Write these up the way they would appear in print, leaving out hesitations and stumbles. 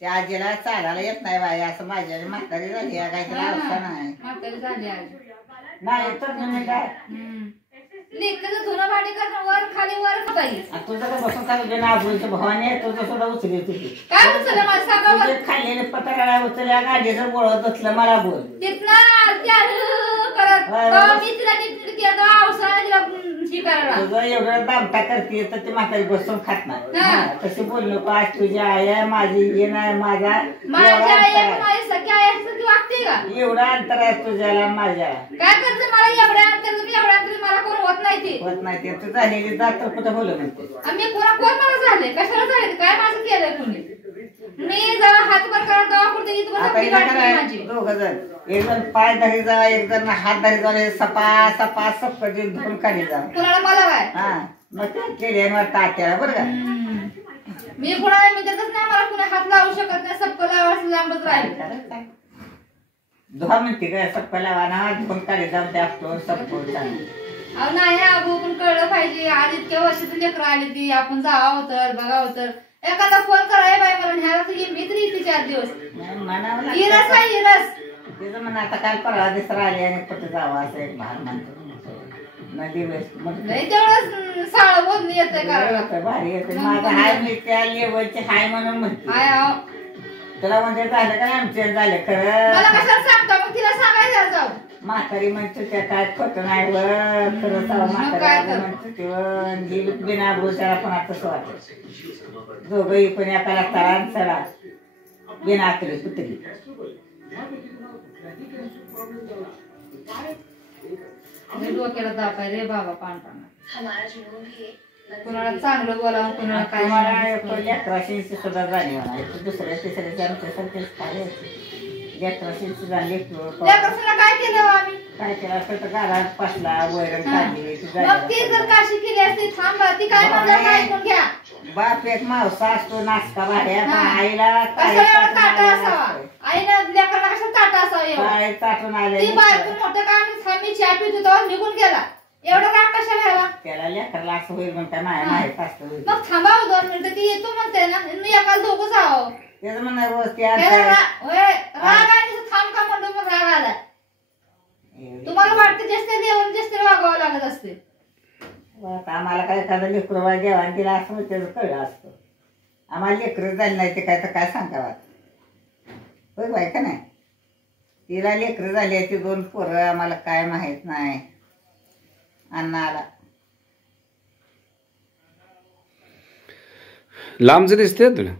त्या आजीला चालायला येत नाही बाई असं माझ्या म्हातारी झाली काहीतरी अवस्था नाही म्हातारी झाली आज नाही तर मी काय लेकरं धुणं भांडी करणं वर खाली वर खाताई तुझं का बसून काय तुझ्या नागोळीचं भवानी आहे तुझं सुद्धा उचली तुझी काय उचललं माझं सांगा तुझे खाल्लेले पत्राला उचलल्या गाडीचं गोळत असलं मला बोल तिथनं करत मी तिला नीट केलं औषध तिला ही करायला तुझं एवढं दामटा करते तर ती म्हातारी बसून खात नाही तशी बोल नको आज तुझी आई आहे माझी ये नाही माझा माझी सख्या आई वागते का एवढा अंतर आहे तुझ्याला माझ्या काय करते मला एवढ्या अंतर मला कोण होत नाही ते होत नाही ते तू झालेली जात कुठं बोलू म्हणते मी कोण मला झाले कशाला झाले काय माझं केलंय कोणी मी जेव्हा हात वर करत तेव्हा कुठे माझी दोघ जण एक जण पाय धरी जावा एक जण हात धरी जावा सपा सपा सप धरून खाली जावा कुणाला मला काय हा मग ते केले तात्याला बरं का मी कुणाला मिळतच नाही मला कुणा हात लावू शकत नाही सप्प लावायचं लांबच राहील धुवा म्हणते काय सप्प लावा ना धुवून खाली जाऊन त्या सप्प अहो नाही अगो पण कळलं पाहिजे आज इतक्या वर्षाची लेकरं आली ती आपण जावं तर बघावं तर एखादा फोन कराय बाई मला न्यायला तुझी मित्र येते 4 दिवस इरस आहे इरस तिचं म्हणा आता काल परवा दिवस राहिले आणि कुठे जावं असं एक भाग म्हणतो नदी तेवढं साळ बोलणं येतंय का भारी येते माझं हाय मी त्या लेवलचे हाय म्हणून म्हणते तुला म्हणजे झालं का आमचे झाले खरं मला कशाला सांगता मग तिला सांगायला जाऊ म्हातारी म्हणते त्या काय खोटं नाही वर खरं जावं म्हातारी म्हणते ते बिना भूषाला पण आता असं वाटत दोघंही पण एकाला तळान चढा बिना आकरी कुत्री डोक्याला दापाय रे बाबा पाणपाणा कुणाला चांगलं बोलावं कुणाला काय मला लेकराशी सुद्धा झाली म्हणा दुसऱ्या तिसऱ्याच्या आमच्यासारखेच काय लेकराशी झाली काय केलं आम्ही काय केलं असं तर घरात पासला वैरण काढली मग ती जर काशी केली असती थांबा ती काय म्हणलं ऐकून घ्या बाप एक मावसा असतो नाचका भाड्या आईला ताटा असावा आईला लेकराला कशा ताटा असावा काय ताटून आले ती बायको मोठं काय मी चहा पित होतो निघून गेला एवढं राग कशाला ह्याला त्याला लेकराला असं होईल म्हणता नाही माहित असतं मग थांबावं 2 मिनिटं ती येतो म्हणते ना मी एकाला दोघं जावं त्याचं म्हणणं रोज राग आणि थांब का म्हणतो मग राग आला तुम्हाला वाटतं जास्त देऊन जास्त वागावं लागत असते आम्हाला काय एखादं लेकरं बाळ घ्यावा आणि तिला असं त्याचं कळलं असतं आम्हाला लेकरं झाली नाही ते काय तर काय सांगावं होय बाय का नाही तिला लेकरं झाली ती 2 पोरं आम्हाला काय माहित नाही अन्नाला लांबच दिसते तुला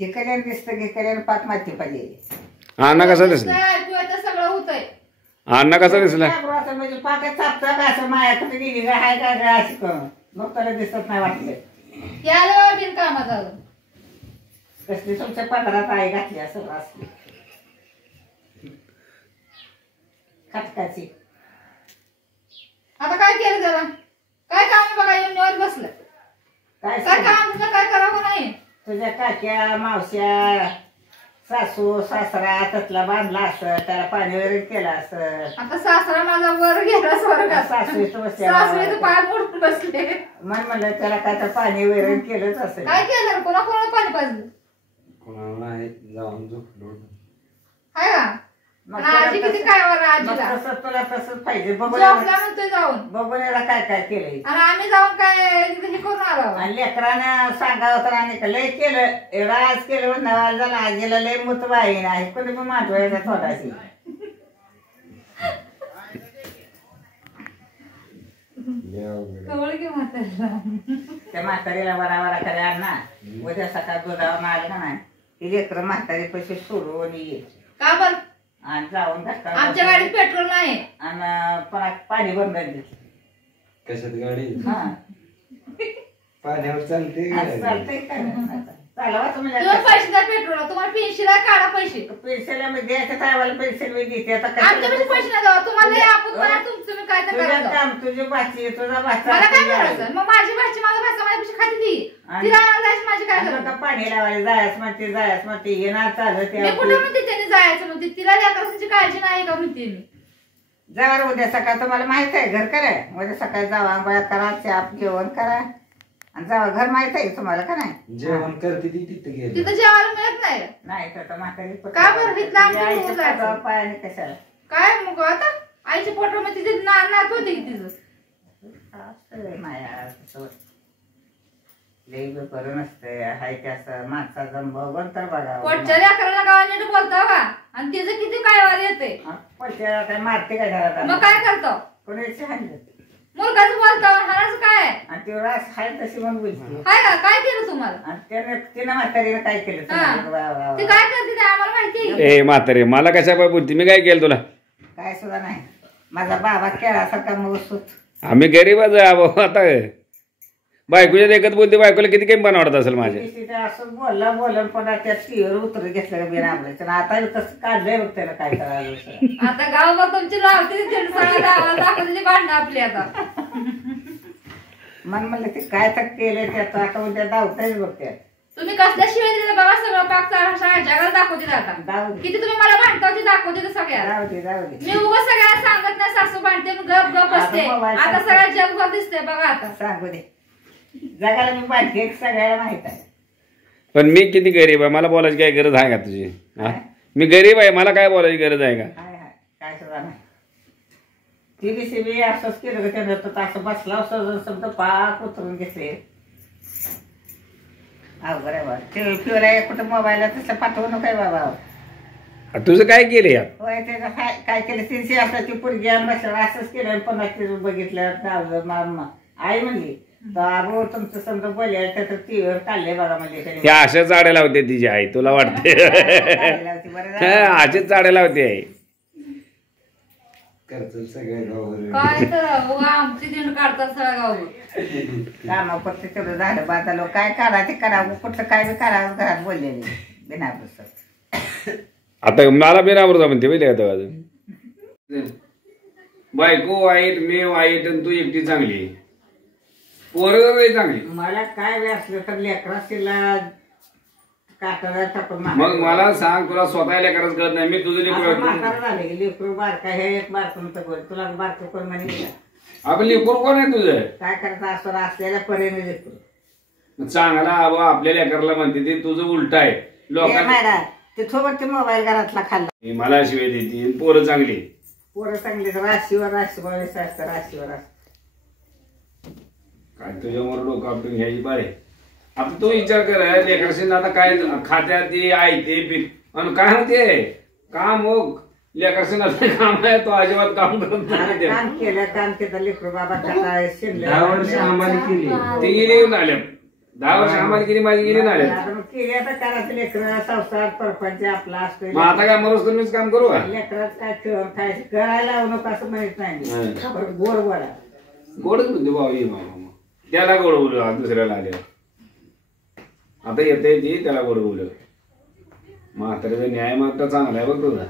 इकडे दिसतं की इकडे पाक माती पाहिजे अण्णा कसा दिसला ऐकू येतं सगळं होतंय अण्णा कसा दिसला म्हणजे पाकच चापतं का असं माया कुठे गेली का हाय का अशी करून मग त्याला दिसत नाही वाटलं याला बिनकामाचा कसली तुमच्या पदरात आई घातली असं असली खटकाची आता काय केलं त्याला काय काम बघा येऊन निवांत बसलं काय काम तुझं काय करावं नाही तुझ्या काक्या मावश्या सासू सासरा त्यातला बांधला असं त्याला पाणी वगैरे केलं असं आता सासरा माझा वर गेला स्वर्गात सासू सासू पाय मोडून बसले म्हणलं त्याला काय तर पाणी वगैरे केलंच असं काय केलं कोणाला पाणी पाजलं कोणाला नाही जाऊन झोपलो हाय का आजी किती काय आजीला तसं तुला तसंच पाहिजे म्हणतोय जाऊन बघून काय काय केलंय आणि आम्ही जाऊन काय हे करून आलो आणि लेकरानं सांगावं तर आणि लय केलं राज केलं नवाल झाला आजीला लय मुतबाई नाही कोणी पण माठवायचा थोडाशी कवळ की म्हातारीला त्या म्हातारीला बराबरा करे ना उद्या सकाळ दुधावर आलं का नाही ती लेकरं म्हातारी पैसे सोडून ये का बर आणि जाऊन आमच्या गाडीत पेट्रोल नाही आणि पाणी बंद कशात गाडी हा पाण्यावर चालते चालतंय काय चालवा तुम्ही पैसे द्या पेट्रोल तुम्हाला 500 काढा पैसे पैशाला मी द्यायच्या टायमाला पैसे मी देते आता आमच्या पैसे नाही द्यावा तुम्हाला आपण तुम्ही काय तर करा काम तुझी भाची तुझा भाचा मला काय करायचं मग माझी भाची माझा भाचा माझ्या पैसे खाती ती तिला जायचं माझी काय करायचं पाणी लावायला जायच म्हणते येणार चालत मी कुठं म्हणते त्यांनी जायचं म्हणते तिला लेकरांची काळजी नाही का म्हणते मी जावा उद्या सकाळ तुम्हाला माहित आहे घर करा उद्या सकाळी जावा आंबळ्या करा चहा जेवण करा आणि जावा घर माहित आहे तुम्हाला का नाही? जेवण करते ती तिथं गेली तिथं जेवायला मिळत नाही नाही तर आता म्हातारी का बरं? इथलं आमचं आईच्या होऊन जायचं. पोटावर पायाने कशाला काय मग आता आईच्या पोटामध्ये तिथे नात होते की तिचं असतं माया तसं लई बरं नसतंय हाय ते असं माणसाचा बघून तर बघा पोटच्या लेकराला गावा नीट बोलतो का आणि तिचं किती काय वार येते पोटच्या काय मारते काय घरात मग काय करतो कोणाची हाणलं मुलगाचं बोलतो हाणाचं काय आणि ती रास हाय तशी म्हणून बोलते हाय का काय केलं तुम्हाला आणि त्याने तिनं म्हातारीनं काय केलं हा. तुम्हाला? वा, वा, वा. ती काय करते ते आम्हाला माहिती आहे ए म्हातारे मला कशा पाय बोलती मी काय केलं तुला काय सुद्धा नाही माझा बाबा केळासारखा मऊसूत आम्ही गरीबाच आहे बाबा आता बायकोच्या देखत बोलते बायकोला किती काही पण वाटत असेल माझ्या तिथे असं बोललं पण त्या टीव्हीवर उतर घेतलं बिना आपल्याचं आता कसं काढलंय बघ त्याला काय करायला आता गावभर तुमची लावते सगळ्या गावाला दाखवते भांडणं आपली आता मन म्हणलं ते काय तर केलं त्याचं आता उद्या धावतायच बघ त्या तुम्ही कसल्या शिवाय दिले बघा सगळं पाक जगाला दाखवते आता जाऊ दे किती तुम्ही मला भांडता ते दाखवते सगळ्या जाऊ दे जाऊ दे मी उगाच सगळ्या सांगत नाही सासू भांडते गप गप बसते आता सगळ्या जगभर दिसते बघा आता सांगू दे जगाला मी बांधते सगळ्याला माहित आहे पण मी किती गरीब आहे मला बोलायची काय गरज आहे का तुझी हा? मी गरीब आहे मला काय बोलायची गरज आहे का हाय हाय काय सुद्धा नाही ती दिवशी मी असंच केलं का त्यानं तर असं बसला असं समजा पाक उतरून घेतले अवघड आहे बा ते फिरायला कुठं मोबाईलला तसं पाठवू नको आहे बाबा तुझं काय केलं यार होय त्याचं काय केलं तीनशे असं ती पुरगी बसला असंच केलं पण तिथं बघितलं आई म्हणली बाबू तुमचं समजा बोलले तर टीव्हीवर काढले बघा म्हणजे त्या अशाच चाड्या लावते तिची आई तुला वाटते अशाच चाड्या लावते आई करतील सगळ्या गावावर काय तर आमची दिन काढतात सगळ्या गावभर कामापुरते तेवढं झालं बा लोक काय करा ते करावं कुठलं काय बी करावं घरात बोललेले बिना पुस्तक आता मला बिनावर म्हणते माहिती का अजून बायको वाईट मी वाईट आणि तू एकटी चांगली पोरं चांगली मला काय बी असलं तर लेकराशीला काटाला टाकून मग मला सांग तुला स्वतः लेकरच कळत नाही मी तुझं लेकर म्हातारा झाले लेकरू बारका हे एक बारकून तर बोल तुला बारकं कोण म्हणे आपण लेकर कोण आहे तुझं काय करायचं असं असलेल्या पर्याय लेकरू चांगला आबा आपल्या लेकरला म्हणते ते तुझं उलट आहे लोकांना ते थोबत ते मोबाईल घरातला खाल्ला मला शिवाय देते पोरं चांगली पोरं चांगली राशीवर असतं राशीवर असतं काय तुझ्यावर डोकं आपटून घ्यायची पाहिजे आता तू विचार कर लेकरशी आता काय खात्यात ते आहे ते पीक आणि काय होते काम हो लेकरशी काम आहे तो अजिबात काम करत नाही काम केलं लेकरू बाबा 10 वर्ष आम्हाला केली ती गेली येऊन आल्या 10 वर्ष आम्हाला केली माझी गेली नाही केली आता करायचं लेकरं संसार परपंच आपला असतो मग आता काय मरोज मीच काम करू का लेकरात काय ठेवून खायचं करायला लावू नको असं म्हणत नाही गोड गोडा गोडच म्हणते बाबा ये मामा त्याला गोड बोलू दुसऱ्याला आल्यावर आता येते ती त्याला गोड बोलू म्हाताऱ्याचा न्याय मात्र चांगला आहे बघ तुझा